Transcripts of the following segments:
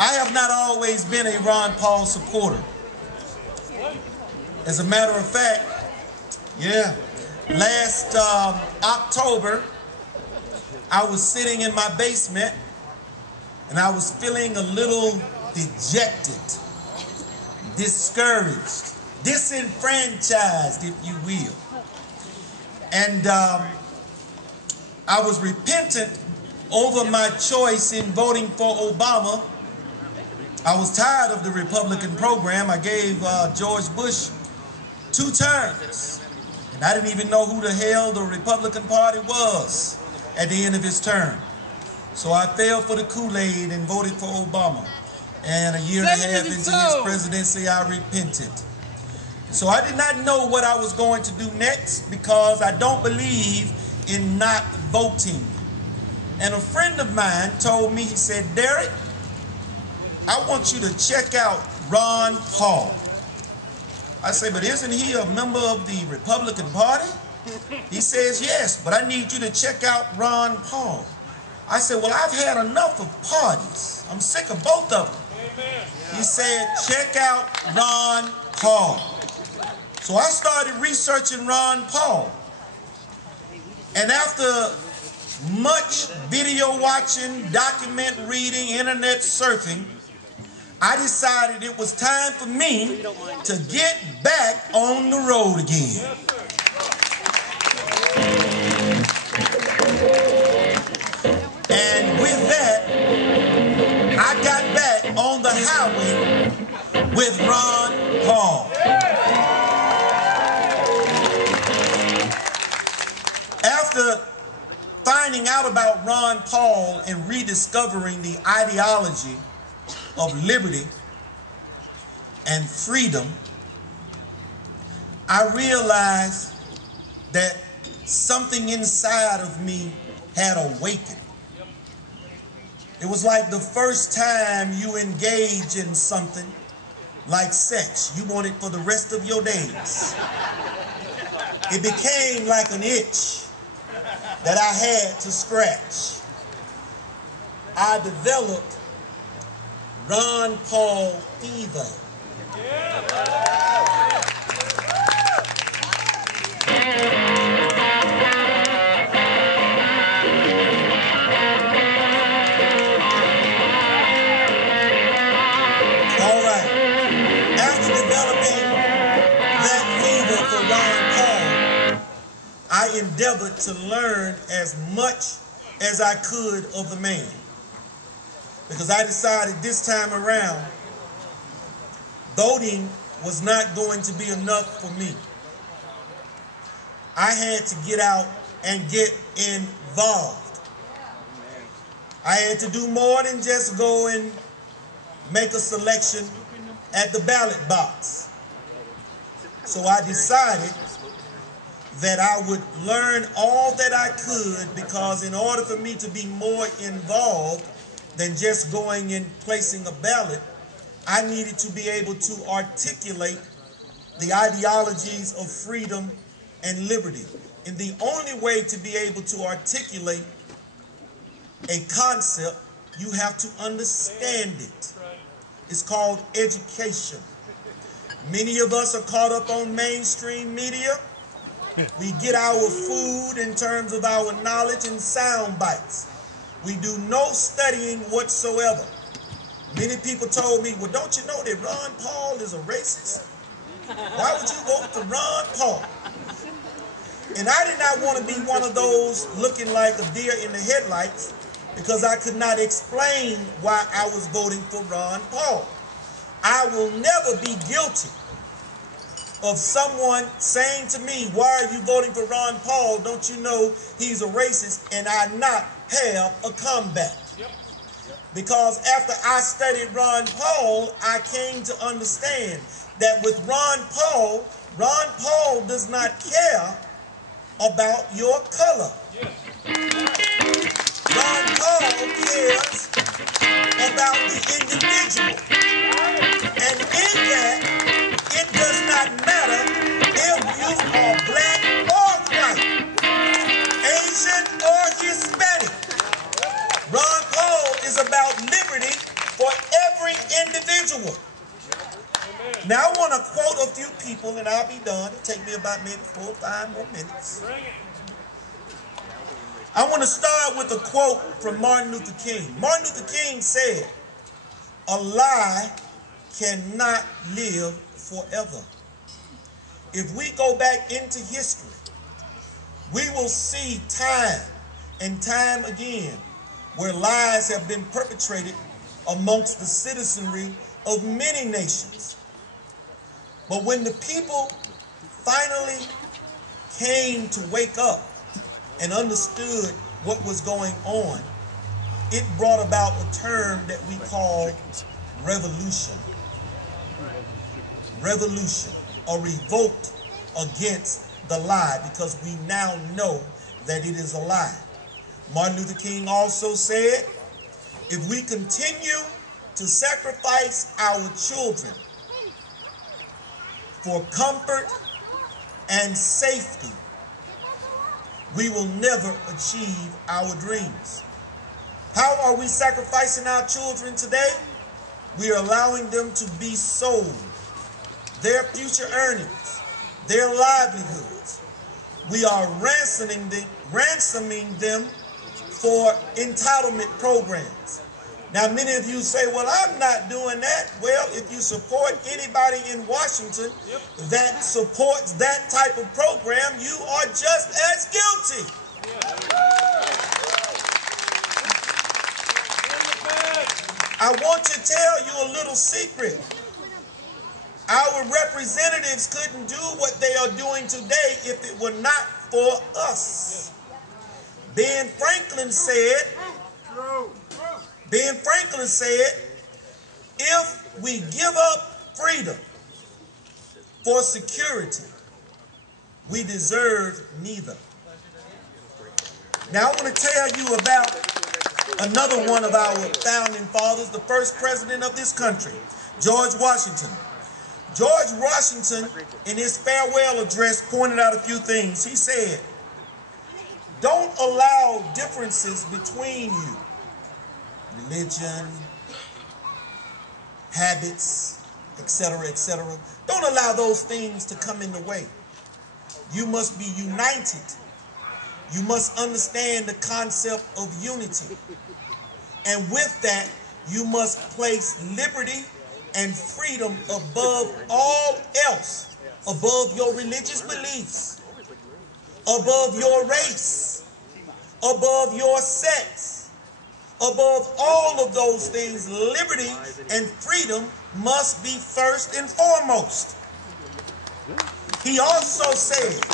I have not always been a Ron Paul supporter. As a matter of fact, last October, I was sitting in my basement and I was feeling a little dejected, discouraged, disenfranchised, if you will. And I was repentant over my choice in voting for Obama. I was tired of the Republican program. I gave George Bush 2 terms, and I didn't even know who the hell the Republican Party was at the end of his term. So I fell for the Kool-Aid and voted for Obama. And a year and a half into his presidency, I repented. So I did not know what I was going to do next because I don't believe in not voting. And a friend of mine told me, he said, Derrick, I want you to check out Ron Paul. I say, but isn't he a member of the Republican Party? He says, yes, but I need you to check out Ron Paul. I said, well, I've had enough of parties. I'm sick of both of them. He said, check out Ron Paul. So I started researching Ron Paul. And after much video watching, document reading, internet surfing, I decided it was time for me to get back on the road again. And with that, I got back on the highway with Ron Paul. After finding out about Ron Paul and rediscovering the ideology of liberty and freedom, I realized that something inside of me had awakened. It was like the first time you engage in something like sex. You want it for the rest of your days. It became like an itch that I had to scratch. I developed Ron Paul fever. All right. After developing that fever for Ron Paul, I endeavored to learn as much as I could of the man. Because I decided this time around, voting was not going to be enough for me. I had to get out and get involved. I had to do more than just go and make a selection at the ballot box. So I decided that I would learn all that I could, because in order for me to be more involved than just going and placing a ballot, I needed to be able to articulate the ideologies of freedom and liberty. And the only way to be able to articulate a concept, you have to understand it. It's called education. Many of us are caught up on mainstream media. We get our food in terms of our knowledge and sound bites. We do no studying whatsoever. Many people told me, well, don't you know that Ron Paul is a racist? Why would you vote for Ron Paul? And I did not want to be one of those looking like a deer in the headlights, because I could not explain why I was voting for Ron Paul. I will never be guilty of someone saying to me, why are you voting for Ron Paul? Don't you know he's a racist? And I not have a comeback. Because after I studied Ron Paul, I came to understand that with Ron Paul does not care about your color. Ron Paul cares about the individual. And in that, it does not matter if you are black or white, Asian or Hispanic. Ron Paul is about liberty for everyone. individual. Now I want to quote a few people and I'll be done. It'll take me about maybe 4 or 5 more minutes. I want to start with a quote from Martin Luther King. Martin Luther King said, "A lie cannot live forever." If we go back into history, we will see time and time again where lies have been perpetrated amongst the citizenry of many nations. But when the people finally came to wake up and understood what was going on, it brought about a term that we call revolution. Revolution, a revolt against the lie, because we now know that it is a lie. Martin Luther King also said, if we continue to sacrifice our children for comfort and safety, we will never achieve our dreams. How are we sacrificing our children today? We are allowing them to be sold, their future earnings, their livelihoods. We are ransoming them for entitlement programs. Now, many of you say, well, I'm not doing that. Well, if you support anybody in Washington that supports that type of program, you are just as guilty. I want to tell you a little secret. Our representatives couldn't do what they are doing today if it were not for us. Ben Franklin said, if we give up freedom for security, we deserve neither. Now I want to tell you about another one of our founding fathers, the first president of this country, George Washington. George Washington, in his farewell address, pointed out a few things. He said, don't allow differences between you, religion, habits, etc., etc. Don't allow those things to come in the way. You must be united. You must understand the concept of unity. And with that, you must place liberty and freedom above all else, above your religious beliefs, above your race, above your sex, above all of those things. Liberty and freedom must be first and foremost. He also said,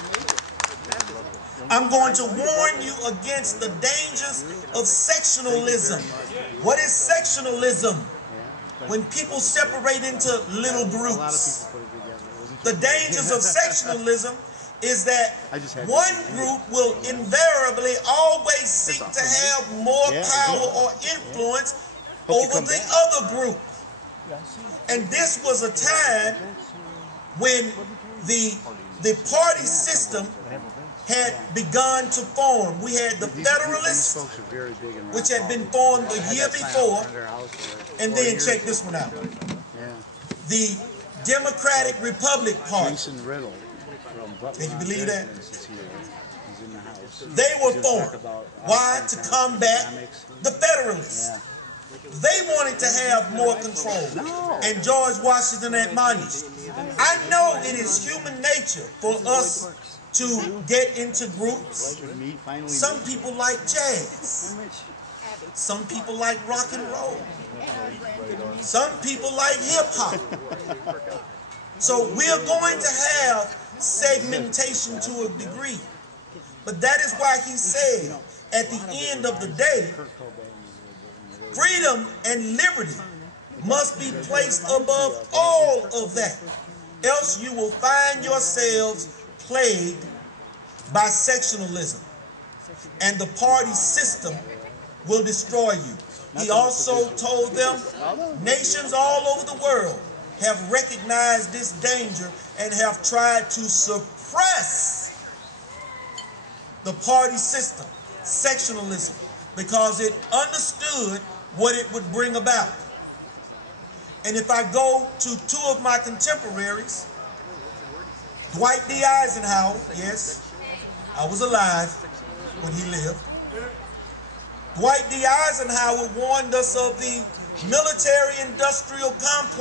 I'm going to warn you against the dangers of sectionalism. What is sectionalism? When people separate into little groups. The dangers of sectionalism is that one group will invariably always seek to have more power or influence over the other group. And this was a time when the party system had begun to form. We had the Federalists, which had been formed the year before, and then check this one out. The Democratic Republic Party. Can you believe that? They were formed. Why? To combat the Federalists. They wanted to have more control. And George Washington admonished, I know it is human nature for us to get into groups. Some people like jazz. Some people like rock and roll. Some people like hip hop. So we're going to have segmentation to a degree. But that is why he said, at the end of the day, freedom and liberty must be placed above all of that. Else you will find yourselves plagued by sectionalism, and the party system will destroy you. He also told them nations all over the world have recognized this danger and have tried to suppress the party system, sectionalism, because it understood what it would bring about. And if I go to two of my contemporaries, Dwight D. Eisenhower, yes, I was alive when he lived. Dwight D. Eisenhower warned us of the military-industrial complex.